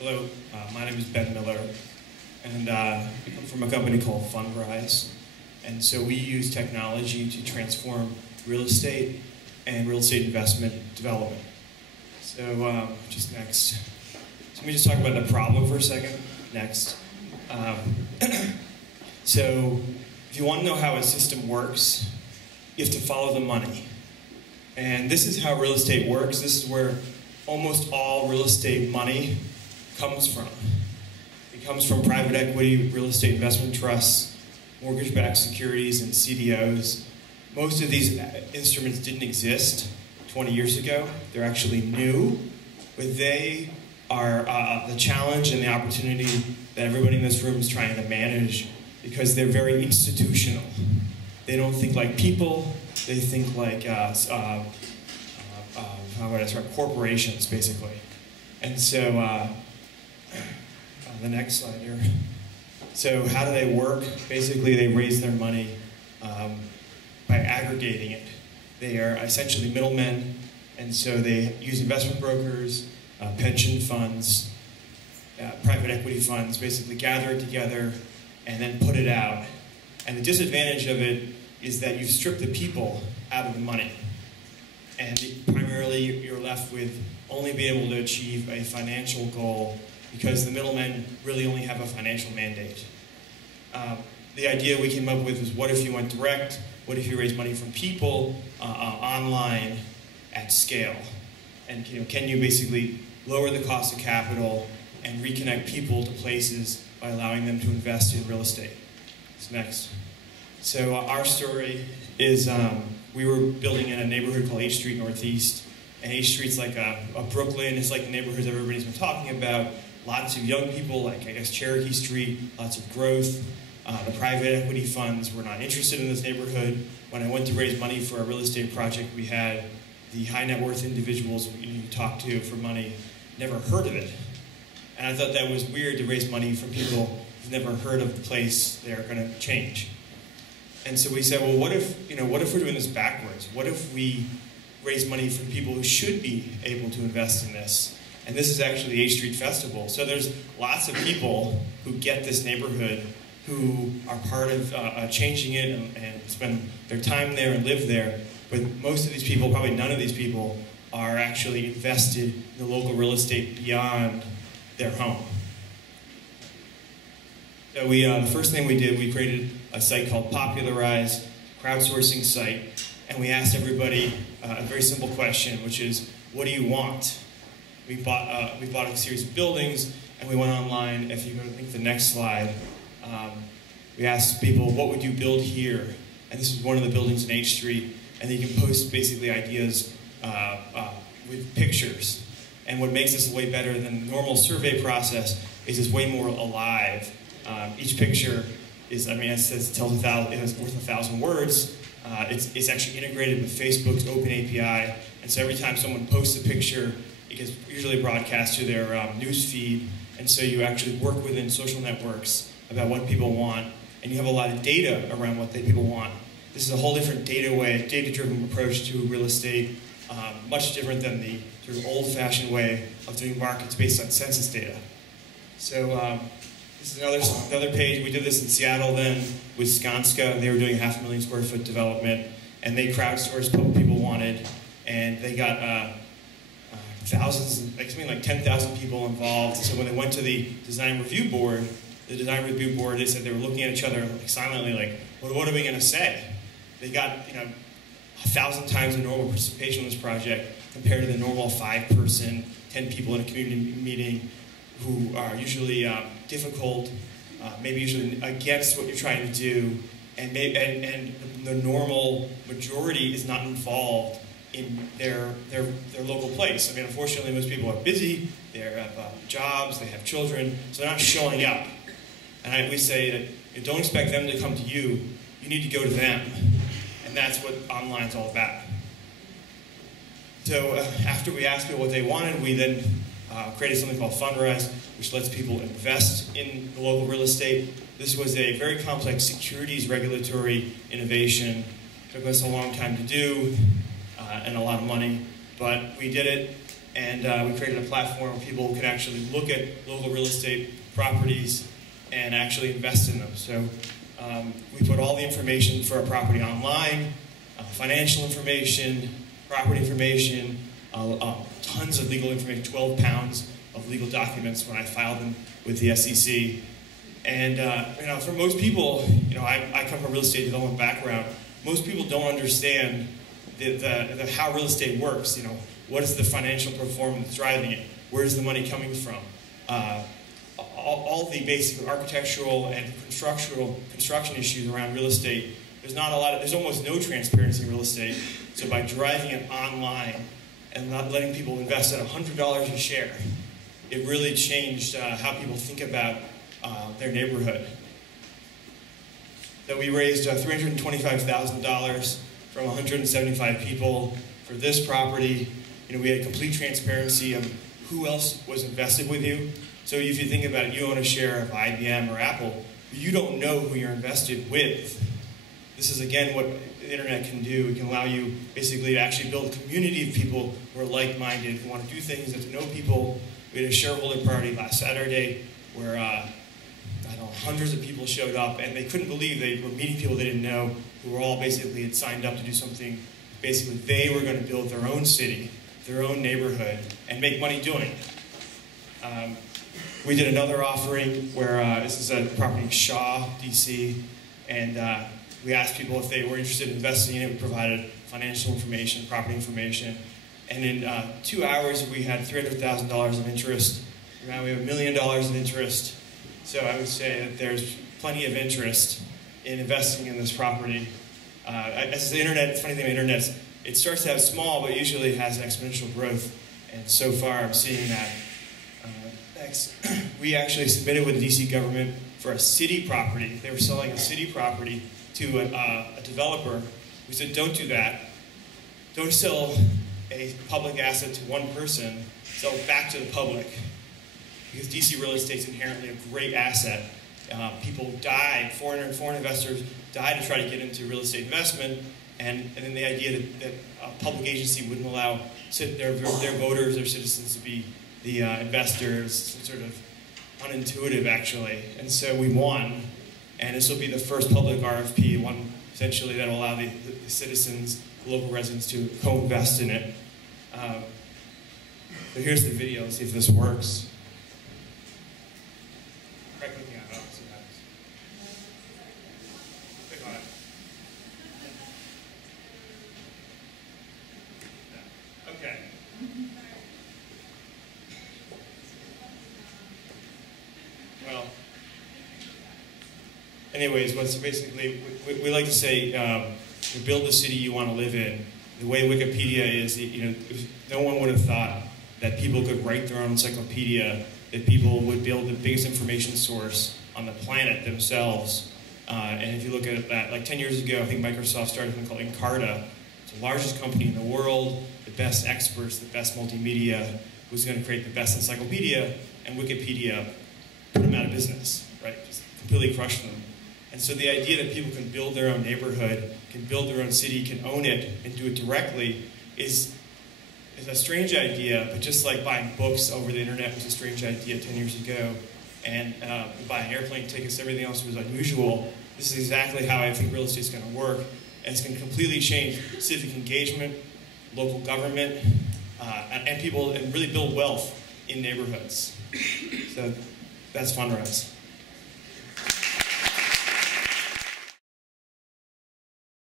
Hello, my name is Ben Miller, and I come from a company called Fundrise. And so we use technology to transform real estate and real estate investment development. So just next. So let me just talk about the problem for a second. Next. So if you want to know how a system works, you have to follow the money. And this is how real estate works. This is where almost all real estate money comes from. It comes from private equity, real estate investment trusts, mortgage-backed securities, and CDOs. Most of these instruments didn't exist 20 years ago. They're actually new, but they are the challenge and the opportunity that everybody in this room is trying to manage because they're very institutional. They don't think like people, they think like corporations, basically. And so, the next slide here. So how do they work? Basically, they raise their money by aggregating it. They are essentially middlemen, and so they use investment brokers, pension funds, private equity funds, basically gather it together and then put it out. And the disadvantage of it is that you strip the people out of the money. And primarily, you're left with only being able to achieve a financial goal because the middlemen really only have a financial mandate. The idea we came up with was, what if you went direct? What if you raised money from people online at scale? And can you basically lower the cost of capital and reconnect people to places by allowing them to invest in real estate? So next. So our story is we were building in a neighborhood called H Street Northeast. And H Street's like a Brooklyn. It's like the neighborhoods everybody's been talking about. Lots of young people, like I guess Cherokee Street, lots of growth. The private equity funds were not interested in this neighborhood. When I went to raise money for a real estate project we had, the high net worth individuals you talk to for money never heard of it. And I thought that was weird to raise money from people who've never heard of the place they're going to change. And so we said, well, what if we're doing this backwards? What if we raise money from people who should be able to invest in this? And this is actually the H Street Festival. So there's lots of people who get this neighborhood, who are part of changing it and spend their time there and live there. But most of these people, probably none of these people, are actually invested in the local real estate beyond their home. So the first thing we did, we created a site called Popularise, crowdsourcing site, and we asked everybody a very simple question, which is, what do you want? We bought a series of buildings, and we went online. If you go to the next slide, we asked people, what would you build here? And this is one of the buildings in H Street, and you can post basically ideas with pictures. And what makes this way better than the normal survey process is it's way more alive. Each picture is, it says it's worth 1,000 words. It's actually integrated with Facebook's open API, and so every time someone posts a picture, it gets usually broadcast to their news feed, and so you actually work within social networks about what people want, and you have a lot of data around what people want. This is a whole different data-driven approach to real estate, much different than the sort of old-fashioned way of doing markets based on census data. So this is another page. We did this in Seattle then with Skanska. They were doing a 500,000 square foot development, and they crowdsourced what people wanted, and they got thousands, something like 10,000 people involved. So when they went to the design review board, they said they were looking at each other silently, like, well, what are we going to say? They got 1,000 times the normal participation in this project compared to the normal 5-person, 10 people in a community meeting who are usually difficult, maybe usually against what you're trying to do, and the normal majority is not involved in their local place. Unfortunately, most people are busy, they have jobs, they have children, so they're not showing up. And we say that don't expect them to come to you, you need to go to them. And that's what online's all about. So after we asked people what they wanted, we then created something called Fundrise, which lets people invest in the local real estate. This was a very complex securities regulatory innovation. It took us a long time to do and a lot of money, but we did it. And we created a platform where people could actually look at local real estate properties and actually invest in them. So we put all the information for a property online, financial information, property information, tons of legal information, 12 pounds of legal documents when I filed them with the SEC. And for most people, I come from a real estate development background. Most people don't understand how real estate works. What is the financial performance driving it? Where's the money coming from? All the basic architectural and construction issues around real estate. There's almost no transparency in real estate. So by driving it online and not letting people invest at $100 a share, it really changed how people think about their neighborhood. So we raised $325,000 from 175 people for this property. We had complete transparency of who else was invested with you. So if you think about it, you own a share of IBM or Apple, but you don't know who you're invested with. This is, again, what the internet can do. It can allow you basically to actually build a community of people who are like-minded, who want to do things, and to know people. We had a shareholder party last Saturday where hundreds of people showed up, and they couldn't believe they were meeting people they didn't know, who were all basically had signed up to do something. Basically, they were going to build their own city, their own neighborhood, and make money doing it. We did another offering where this is a property in Shaw, DC, and we asked people if they were interested in investing in it. We provided financial information, property information, and in 2 hours we had $300,000 of interest. Now we have $1 million of interest. So I would say that there's plenty of interest in investing in this property. As the internet, funny thing about the internet, it starts out small, but usually it has exponential growth. And so far, I'm seeing that. Next, we actually submitted with the DC government for a city property. They were selling a city property to a developer. We said, don't do that. Don't sell a public asset to one person. Sell it back to the public. Because DC real estate is inherently a great asset. People die, foreign investors die to try to get into real estate investment, and then the idea that a public agency wouldn't allow their voters, their citizens to be the investors, sort of unintuitive actually. And so we won, and this will be the first public RFP, one essentially that will allow the citizens, the local residents to co-invest in it. So here's the video, let's see if this works. Okay. Well, anyways, what's basically, we like to say, you build the city you want to live in. The way Wikipedia is, no one would have thought that people could write their own encyclopedia, that people would build the biggest information source on the planet themselves. And if you look at that, like 10 years ago, I think Microsoft started something called Encarta. It's the largest company in the world, the best experts, the best multimedia, was going to create the best encyclopedia, and Wikipedia put them out of business, right? Just completely crushed them. And so the idea that people can build their own neighborhood, can build their own city, can own it, and do it directly is a strange idea, but just like buying books over the internet was a strange idea 10 years ago, and buying airplane tickets, everything else was unusual. This is exactly how I think real estate is going to work, and it's going to completely change civic engagement, local government, and people, and really build wealth in neighborhoods. So that's Fundrise.